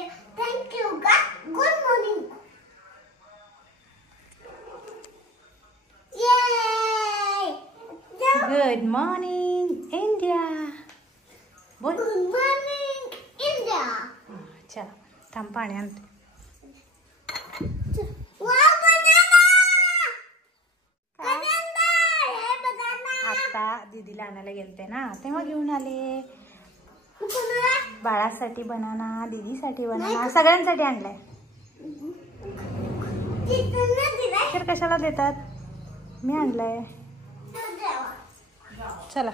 Thank you. Good morning. Yay! Good morning, India. बोल. Good morning, India. चला थांब पाणी आणते. Wow, banana! Banana! Hey, banana! आता दीदीला आणायला गेलते ना तेव्हा घेऊन आले. कुणाला? बाळासाठी बनाना, दीदीसाठी बनाना, सगळ्यांसाठी आणलाय. तर कशाला देतात? मी आणलाय. चला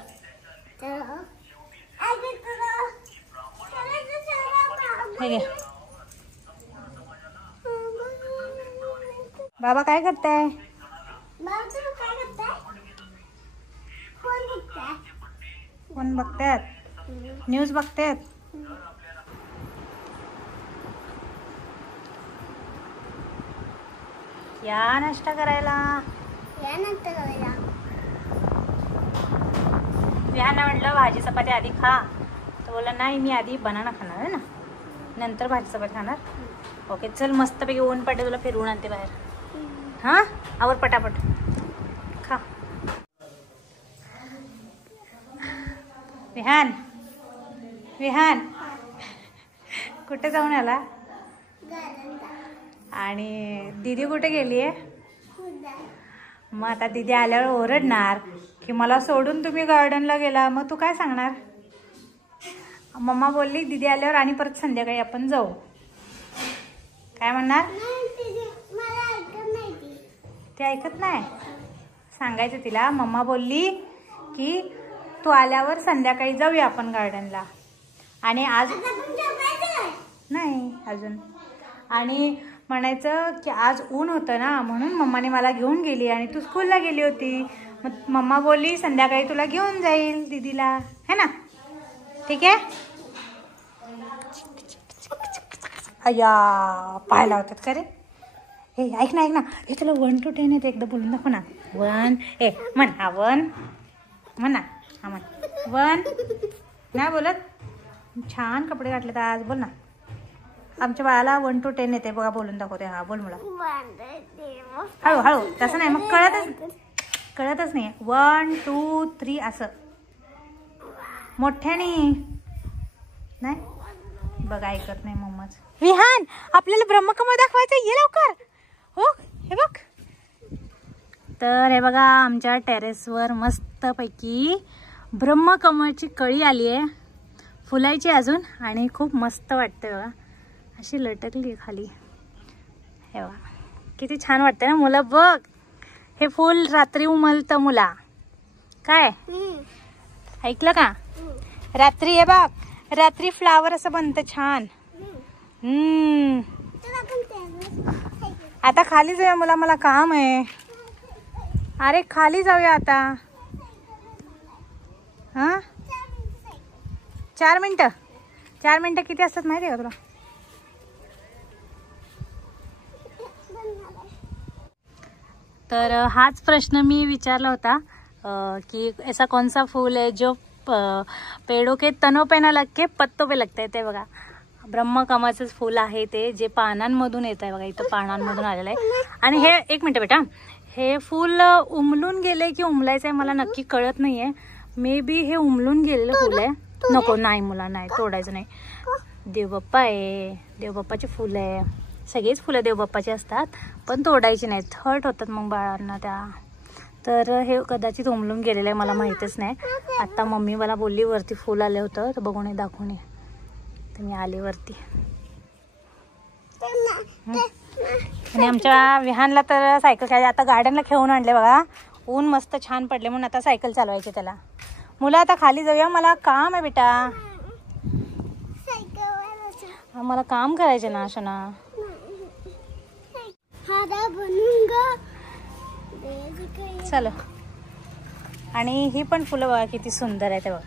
हे घे. बाबा काय करताय? कोण बघतायत? न्यूज बघतायत. या नाश्ता करायला. विहान म्हटलं भाजी चपाती आधी खा, तर बोला नाही मी आधी बनाना खाणार आहे ना, नंतर भाजी चपाती खाणार. ओके चल मस्तपैकी ऊन पडते, तुला फिरवून आणते बाहेर. हां आवर पटापट खा. विहान विहान कुठे जाऊन आला? आणि दीदी कुठे गेली आहे? मग आता दीदी आल्यावर ओरडणार की मला सोडून तुम्ही गार्डनला गेला. मग तू काय सांगणार? मम्मा बोलली दीदी आल्यावर आणि परत संध्याकाळी आपण जाऊ. काय म्हणणार? ते ऐकत नाही. सांगायचं तिला मम्मा बोलली की तू आल्यावर संध्याकाळी जाऊया आपण गार्डनला. आणि आज नाही अजून. आणि म्हणायचं की आज ऊन होतं ना म्हणून मम्माने मला घेऊन गेली आणि तू स्कूलला गेली होती. मग मम्मा बोलली संध्याकाळी तुला घेऊन जाईल दीदीला, है ना? ठीक आहे. अय्या पाहायला होतात का रे? हे ऐक ना ऐक ना, हे तुला 1 to 10 येते, एकदा बोलून दाखव ना. 1 ए म्हण. हा 1 म्हण ना. हा म्हण 1. नाही बोलत. छान कपडे घातलेत आज. बोल ना. आमच्या बाळाला 1 to 10 येते बघा, बोलून दाखवते. हा बोल मला. हळू हळू. तसं नाही मग कळतच नाही. 1 2 3 असं मोठ्याने नाही. बघा ऐकत नाही मम्माच. विहान आपल्याला ब्रह्मकमळ दाखवायचं, ये लवकर. हो हे बघ. तर हे बघा आमच्या टेरेसवर मस्तपैकी ब्रह्मकमळची कळी आली आहे, फुलायची अजून, आणि खूप मस्त वाटतं बघा. अशी लटकली खाली. हे बघा किती छान वाटतं ना. मुलं बघ हे फूल रात्री उमलतं मुला. काय ऐकलं का? रात्री हे बघ रात्री फ्लावर असं बनतं छान. आता खाली जाऊया मुला, मला काम आहे. अरे खाली जाऊया आता. हां 4 मिनटं. 4 मिनटं किती असतात माहिती आहे का तुला? तर हाच प्रश्न मी विचारला होता कि ऐसा कौन सा फूल है जो पेड़ों के तनों पे ना लग के पत्तों पे लगता है. ते बघा ब्रह्मकमळचंच फूल आहे ते, जे पानांमधून येत आहे बघा. इथं पानांमधून आलेलं आहे. आणि हे 1 मिनिट बेटा, हे फूल उमलून गेले की उमलायचं आहे मला नक्की कळत नाही आहे. मे बी हे उमलून गेलेलं फूल आहे. नको नाही मुला, नाही तोडायचं नाही. देवबाप्पा आहे, देवबाप्पाचे फूल आहे. सगळेच फुलं देवबाप्पाचे असतात पण तोडायची नाहीत, हर्ट होतात मग बाळांना त्या. तर हे कदाचित उमलून गेलेलं आहे, मला माहीतच नाही. आत्ता मम्मी मला बोलली वरती फूल आलं होतं तर बघून दाखवून ये. तर मी आले वरती. आणि आमच्या विहानला तर सायकल खेळायची. आता गार्डनला खेळून आणले बघा. ऊन मस्त छान पडले म्हणून आता सायकल चालवायची त्याला. मुलं आता खाली जाऊया, मला काम आहे बेटा. मला काम करायचे ना शना. चलो. आणि ही पण फुलं बघा किती सुंदर आहेत बघा,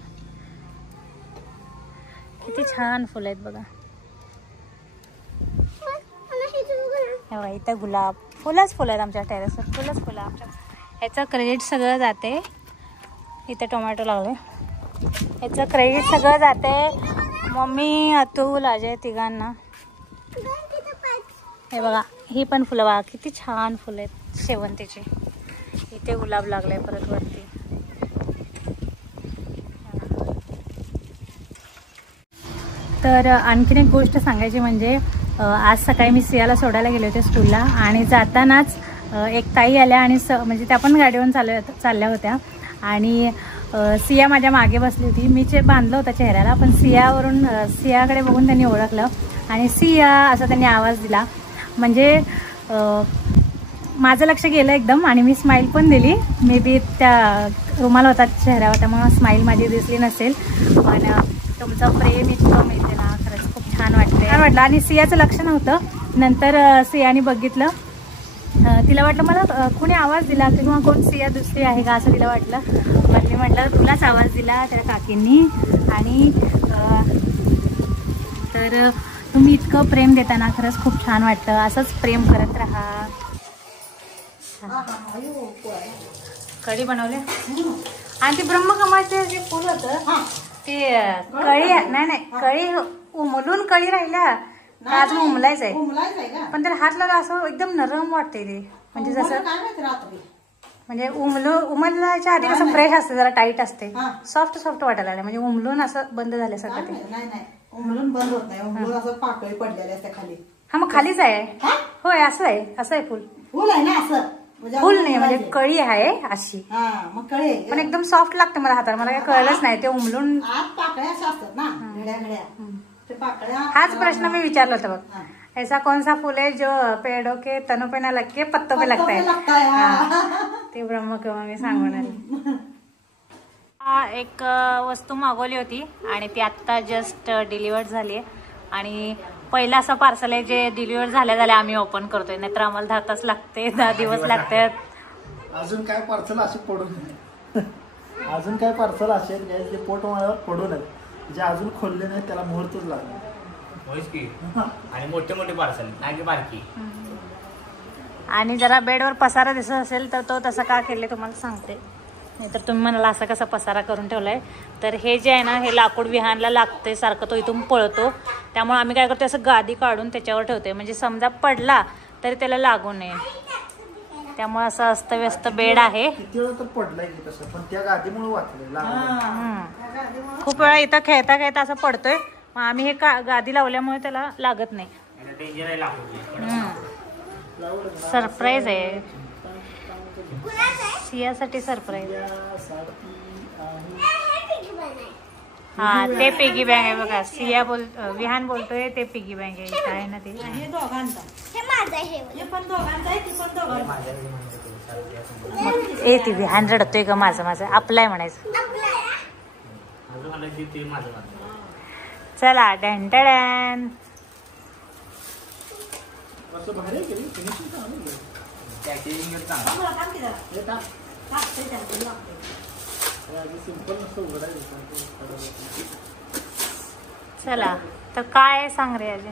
किती छान फुलं आहेत बघा. हे बघा इथं गुलाब, फुलंच फुलं आहेत आमच्या टेरेसवर, फुलंच फुलं आमच्या. ह्याचं क्रेडिट सगळं जाते. इथं टोमॅटो लावले, ह्याचं क्रेडिट सगळं जाते मम्मी, अतुल, अजय तिघांना. हे बघा, ही पण फुलं बघा किती छान फुलं आहेत शेवंतीची. इथे गुलाब लागलाय परत वरती. तर आणखीन एक गोष्ट सांगायची म्हणजे आज सकाळी मी सियाला सोडायला गेले होते स्कूलला आणि जातानाच एक ताई आल्या आणि म्हणजे त्या पण गाडीवरून चालल्या होत्या आणि सिया माझ्या मागे बसली होती. मी बांधलं होतं चेहऱ्याला, पण सियाकडे बघून त्यांनी ओळखलं आणि सिया असा त्यांनी आवाज दिला. म्हणजे माझं लक्ष गेलं एकदम आणि मी स्माईल पण दिली. मे बी त्या रुमाल होता चेहऱ्यावर त्यामुळे स्माईल माझी दिसली नसेल, पण तुमचं प्रेम इतकं मिळते ना, खरंच खूप छान वाटलं. आणि सियाचं लक्ष नव्हतं. नंतर सियाने बघितलं, तिला वाटलं मला कोणी आवाज दिला किंवा कोण सिया दुसरी आहे का असं तिला वाटलं. पण मी म्हटलं तुलाच आवाज दिला त्या काकींनी. आणि तर तुम्ही इतकं प्रेम देताना खरंच खूप छान वाटतं. असंच प्रेम करत राहा. कढी बनवले आणि ते ब्रह्मकमळचे जे फुल होतं ते कळी नाही कळी उमलून कळी राहिल्या अजून उमलायच आहे, पण त्याला हात लावला असं एकदम नरम वाटते ते. म्हणजे जसं म्हणजे उमलायच्या आधी कसं फ्रेश असते, जरा टाईट असते, सॉफ्ट वाटायला लागले. म्हणजे उमलून असं बंद झाल्यासारखं ते. उमलून बंद होत नाही, उमलून असं पाकळी पडलेली असते खाली. हा मग खालीच आहे. होय असं आहे फुल. फुल आहे ना असं, फुल नाही म्हणजे कळी आहे अशी. मग कळी पण एकदम सॉफ्ट लागते मला हाताला. मला काही कळलंच नाही ते उमलून. आत पाकळ्या अशा असतात ना, घड्या ते पाकळ्या. हाच प्रश्न मी विचारला होता बघ. ऐसा कौन सा फूल है जो पेड़ों के तनों पे ना लग के पत्तों पे लगता है? ते ब्रह्मकमळ मी सांगून आले. एक वस्तू मागवली होती आणि ती आत्ता जस्ट डिलिव्हर्ड झाली आहे. आणि पहिलं असं पार्सल आहे जे डिलिव्हर झाल्या आम्ही ओपन करतोय, नाहीतर आम्हाला 10 तास लागते, 10 दिवस लागतात. अजून काय पार्सल असे पडून अजून काय पार्सल असे जे पोट माळ्यावर पडून आहेत, जे अजून खोलले नाही त्याला मुहूर्तच लागला. आणि मोठे मोठे पार्सल नाही बारकी. आणि जरा बेडवर पसारा दिसत असेल तर तो तसा का केले तुम्हाला सांगते. नाही तर तुम्ही म्हणाला असा कसा पसारा करून ठेवलाय. तर हे जे आहे ना, हे लाकूड विहानला लागते सारखं, तो इथून पळतो. त्यामुळे आम्ही काय करतो, असं गादी काढून त्याच्यावर ठेवते, म्हणजे समजा पडला तरी त्याला लागू नये. त्यामुळे असं अस्तव्यस्त बेड आहे. किती वेळा तर पडलाय तसं, पण त्या गादीमुळे वाचलंय. खूप वेळा इथं खेळता असं पडतोय. मग आम्ही हे गादी लावल्यामुळे त्याला लागत नाही. सरप्राईज आहे सियासाठी, सरप्राईज. हा ते पिगी बँक आहे बघा. सिया विहान बोलतोय ते पिगी बँक आहे. इथं आहे ना ते. ए ती विहान रडतोय का माझं आपलं आहे म्हणायचं. चला डॅन. चला तर काय सांग रे अजय.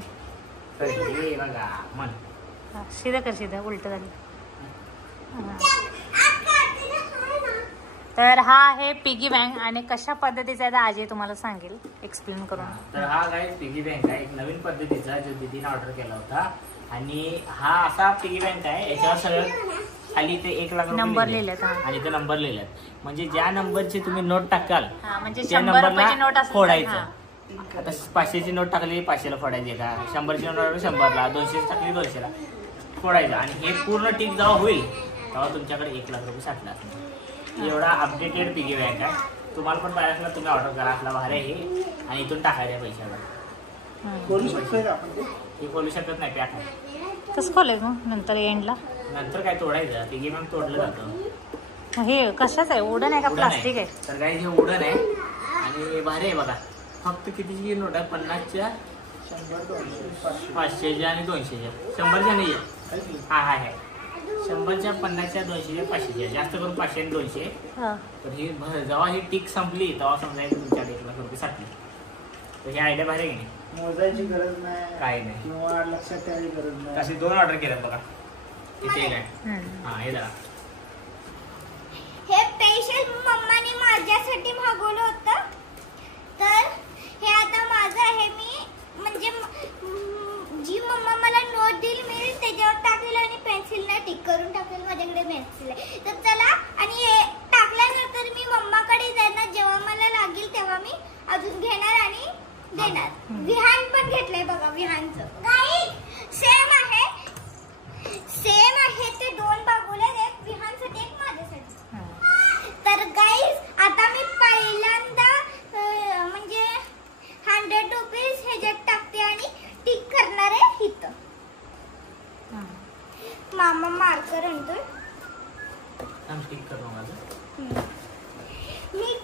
सीधा कर, सीधा उलट झाली. तर हा आहे पिगी बँक आणि कशा पद्धतीचा आहे अजय तुम्हाला सांगेल एक्सप्लेन करून. तर हा काय पिगी बँक आहे, एक नवीन पद्धतीचा जो दीदीने ऑर्डर केला होता. आणि हा असा पिगी बँक आहे, याच्यावर सगळं खाली ते 1 लाख नंबर लिहिलेत आणि ते नंबर लिहिलेत. म्हणजे ज्या नंबरची तुम्ही नोट टाकाल म्हणजे त्या 100 रुपयाची नोट नंबरला असेल फोडायचं. आता 500ची नोट टाकली 500ला फोडायची का, 100ची नोट टाकली 100ला, 200ची टाकली 200ला फोडायचं. आणि हे पूर्ण टिक जेव्हा होईल तेव्हा तुमच्याकडे 1 लाख रुपये साठला. एवढा अपडेटेड पिगी बँक आहे. तुम्हाला पण पाहिजे असला तुम्ही ऑर्डर करा, असला भारी आहे. आणि इथून टाकायच्या पैशावर बोलू शकतोय का आपण? हे बोलू शकत नाही, पॅक आहे. कसं खोलायचं मग नंतर एंडला? नंतर काय तोडायचं, पिगी बँक तोडलं जातं. हे कशाच आहे, वुडन आहे का प्लास्टिक आहे? तर काय हे वुडन आहे आणि भारी आहे बघा. फक्त कितीची नोट आहे? 50च्या, 500च्या आणि 200च्या. 100च्या नाही आहे. हा आहे 100च्या, 50च्या, 200च्या, 500च्या. जास्त करून 500 आणि 200. तर ही जेव्हा ही टिक संपली तेव्हा समजायचं तुमच्याकडे 1 लाख रुपये साठले. तर ही आयडिया भारी आहे की नाही? मोजायची गरज नाही, काय नाही, किंवा लक्षात ठेवायची गरज नाही. असे 2 ऑर्डर केले बघा. इथे एक आहे. हा हे जरा हे स्पेशल मम्माने माझ्यासाठी मागवलं होतं. तर हे आता माझं आहे. मी म्हणजे जी मम्मा अजून घेणार आणि देणार. विहान पण घेतलंय बघा, विहानचं गाईस सेम आहे ते 2 बागुले, एक विहानसाठी एक माझ्यासाठी. तर गाईस आता मी पहिल्यांदा म्हणजे 100 रुपीज ह्याच्यात टाकते आणि टिक करणार आहे इथं. मामा मार्कर आणतोय. टिक करू माझं. मी